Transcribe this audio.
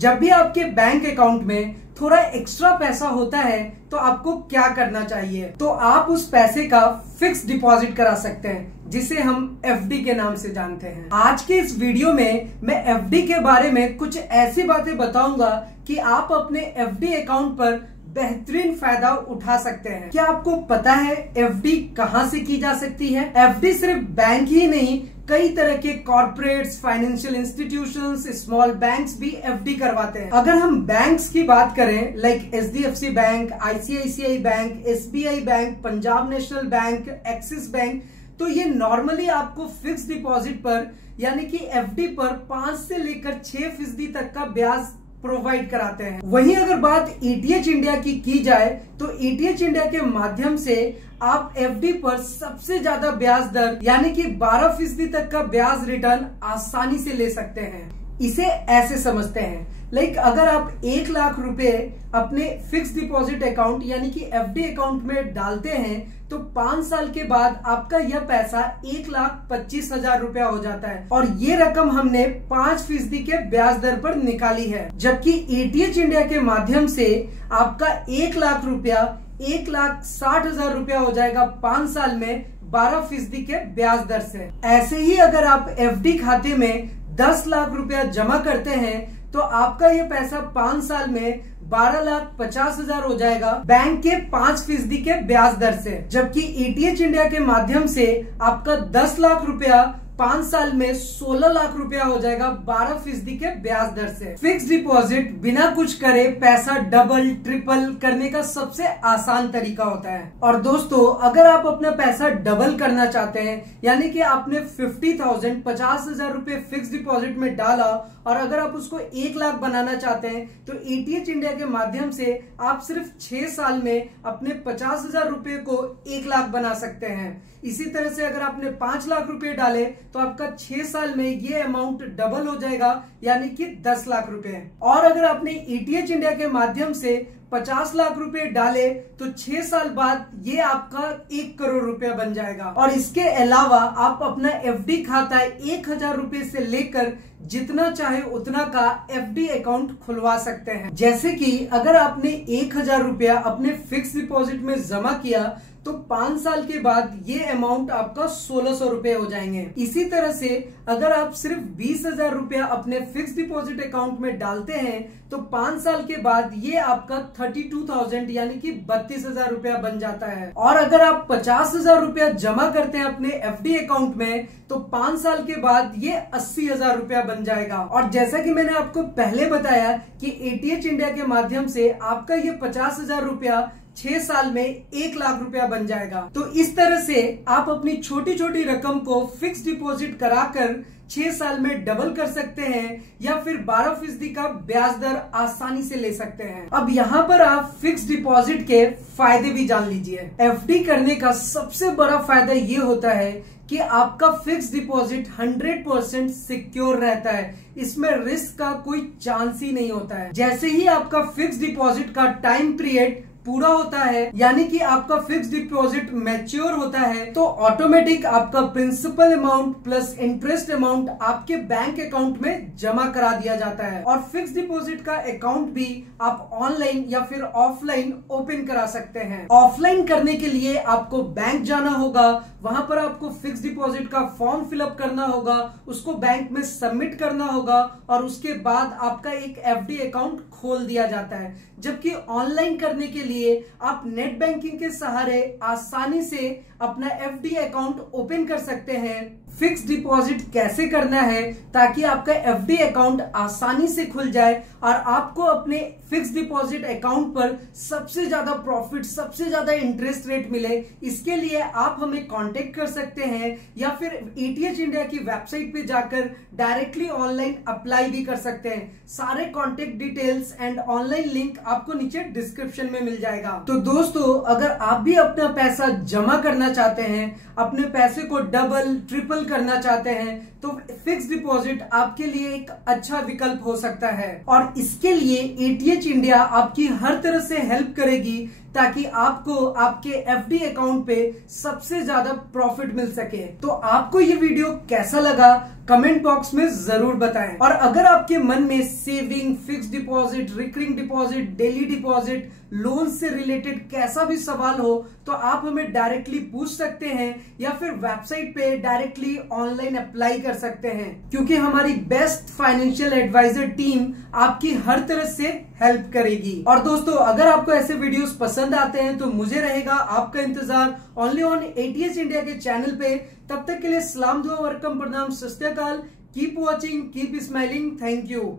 जब भी आपके बैंक अकाउंट में थोड़ा एक्स्ट्रा पैसा होता है तो आपको क्या करना चाहिए? तो आप उस पैसे का फिक्स डिपॉजिट करा सकते हैं, जिसे हम एफडी के नाम से जानते हैं। आज के इस वीडियो में मैं एफडी के बारे में कुछ ऐसी बातें बताऊंगा कि आप अपने एफडी अकाउंट पर बेहतरीन फायदा उठा सकते हैं। क्या आपको पता है एफडी कहां से की जा सकती है? एफडी सिर्फ बैंक ही नहीं, कई तरह के corporates, financial institutions, small banks भी एफडी करवाते हैं। अगर हम बैंक्स की बात करें, like HDFC bank, ICICI bank, SBI bank, Punjab national bank, axis bank, तो ये नॉर्मली आपको फिक्स डिपॉजिट पर यानी कि एफडी पर 5 से लेकर 6% तक का ब्याज प्रोवाइड कराते हैं। वहीं अगर बात ईटीएच इंडिया की जाए तो ईटीएच इंडिया के माध्यम से आप एफडी पर सबसे ज्यादा ब्याज दर यानी कि 12% तक का ब्याज रिटर्न आसानी से ले सकते हैं। इसे ऐसे समझते हैं, लाइक अगर आप 1 लाख रुपए अपने फिक्स डिपॉजिट अकाउंट यानी कि एफडी अकाउंट में डालते हैं तो 5 साल के बाद आपका यह पैसा 1,25,000 रुपया हो जाता है और ये रकम हमने 5% के ब्याज दर पर निकाली है। जबकि ईटीएच इंडिया के माध्यम से आपका 1 लाख रुपया 1,60,000 रुपया हो जाएगा 5 साल में 12% के ब्याज दर से। ऐसे ही अगर आप एफडी खाते में 10 लाख रुपया जमा करते हैं तो आपका ये पैसा 5 साल में 12,50,000 हो जाएगा बैंक के 5% के ब्याज दर से। जबकि ईटीएच इंडिया के माध्यम से आपका 10 लाख रुपया 5 साल में 16 लाख रुपया हो जाएगा 12% के ब्याज दर से। फिक्स डिपॉजिट बिना कुछ करे पैसा डबल ट्रिपल करने का सबसे आसान तरीका होता है। और दोस्तों, अगर आप अपना पैसा डबल करना चाहते हैं यानी कि आपने 50,000 रुपए फिक्स डिपॉजिट में डाला और अगर आप उसको 1 लाख बनाना चाहते हैं तो ईटीएच इंडिया के माध्यम से आप सिर्फ 6 साल में अपने 50,000 रुपए को 1 लाख बना सकते हैं। इसी तरह से अगर आपने 5 लाख रुपए डाले तो आपका 6 साल में ये अमाउंट डबल हो जाएगा यानी कि 10 लाख रुपए। और अगर आपने ईटीएच इंडिया के माध्यम से 50 लाख रुपए डाले तो 6 साल बाद ये आपका 1 करोड़ रुपया बन जाएगा। और इसके अलावा आप अपना एफडी खाता 1,000 रुपए से लेकर जितना चाहे उतना का एफडी अकाउंट खुलवा सकते हैं। जैसे कि अगर आपने 1,000 रुपया अपने फिक्स डिपॉजिट में जमा किया तो 5 साल के बाद ये अमाउंट आपका 1,600 रुपए हो जाएंगे। इसी तरह से अगर आप सिर्फ 20,000 रुपया अपने फिक्स डिपॉजिट अकाउंट में डालते हैं तो 5 साल के बाद ये आपका 32,000 यानी कि 32,000 रुपया बन जाता है। और अगर आप 50,000 रुपया जमा करते हैं अपने एफडी अकाउंट में तो 5 साल के बाद ये 80,000 रुपया बन जाएगा। और जैसा कि मैंने आपको पहले बताया कि ईटीएच इंडिया के माध्यम से आपका ये 50,000 रुपया 6 साल में 1 लाख रुपया बन जाएगा। तो इस तरह से आप अपनी छोटी छोटी रकम को फिक्स डिपॉजिट कराकर 6 साल में डबल कर सकते हैं या फिर 12% का ब्याज दर आसानी से ले सकते हैं। अब यहाँ पर आप फिक्स डिपॉजिट के फायदे भी जान लीजिए। एफडी करने का सबसे बड़ा फायदा ये होता है कि आपका फिक्स डिपॉजिट 100% सिक्योर रहता है, इसमें रिस्क का कोई चांस ही नहीं होता है। जैसे ही आपका फिक्स डिपॉजिट का टाइम पीरियड पूरा होता है यानी कि आपका फिक्स डिपॉजिट मैच्योर होता है तो ऑटोमेटिक आपका principal amount plus interest amount आपके बैंक अकाउंट में जमा करा दिया जाता है। और फिक्स डिपॉजिट का अकाउंट भी आप ऑनलाइन या फिर ऑफलाइन ओपन करा सकते हैं। ऑफलाइन करने के लिए आपको बैंक जाना होगा, वहां पर आपको फिक्स डिपॉजिट का फॉर्म फिलअप करना होगा, उसको बैंक में सबमिट करना होगा और उसके बाद आपका एक एफडी अकाउंट खोल दिया जाता है। जबकि ऑनलाइन करने के लिए आप नेट बैंकिंग के सहारे आसानी से अपना एफडी अकाउंट ओपन कर सकते हैं। फिक्स डिपॉजिट कैसे करना है ताकि आपका एफडी अकाउंट आसानी से खुल जाए और आपको अपने फिक्स डिपॉजिट अकाउंट पर सबसे ज्यादा प्रॉफिट, सबसे ज्यादा इंटरेस्ट रेट मिले, इसके लिए आप हमें कांटेक्ट कर सकते हैं या फिर ईटीएच इंडिया की वेबसाइट पे जाकर डायरेक्टली ऑनलाइन अप्लाई भी कर सकते हैं। सारे contact details and online link आपको नीचे डिस्क्रिप्शन में मिल जाएगा। तो दोस्तों, अगर आप भी अपना पैसा जमा करना चाहते हैं, अपने पैसे को डबल ट्रिपल करना चाहते हैं तो फिक्स डिपॉजिट आपके लिए एक अच्छा विकल्प हो सकता है। और इसके लिए ईटीएच इंडिया आपकी हर तरह से हेल्प करेगी, ताकि आपको आपके एफडी अकाउंट पे सबसे ज्यादा प्रॉफिट मिल सके। तो आपको ये वीडियो कैसा लगा कमेंट बॉक्स में जरूर बताएं। और अगर आपके मन में saving, fix deposit, recurring deposit, daily deposit, loan से रिलेटेड कैसा भी सवाल हो तो आप हमें डायरेक्टली पूछ सकते हैं या फिर वेबसाइट पे डायरेक्टली ऑनलाइन अप्लाई कर सकते हैं, क्योंकि हमारी बेस्ट फाइनेंशियल एडवाइजर टीम आपकी हर तरह से हेल्प करेगी। और दोस्तों, अगर आपको ऐसे वीडियोस पसंद आते हैं तो मुझे रहेगा आपका इंतजार ओनली ऑन ATH इंडिया के चैनल पे। तब तक के लिए सलाम दुआ वरकम प्रणाम सत श्री अकाल। Keep watching, keep smiling, thank you.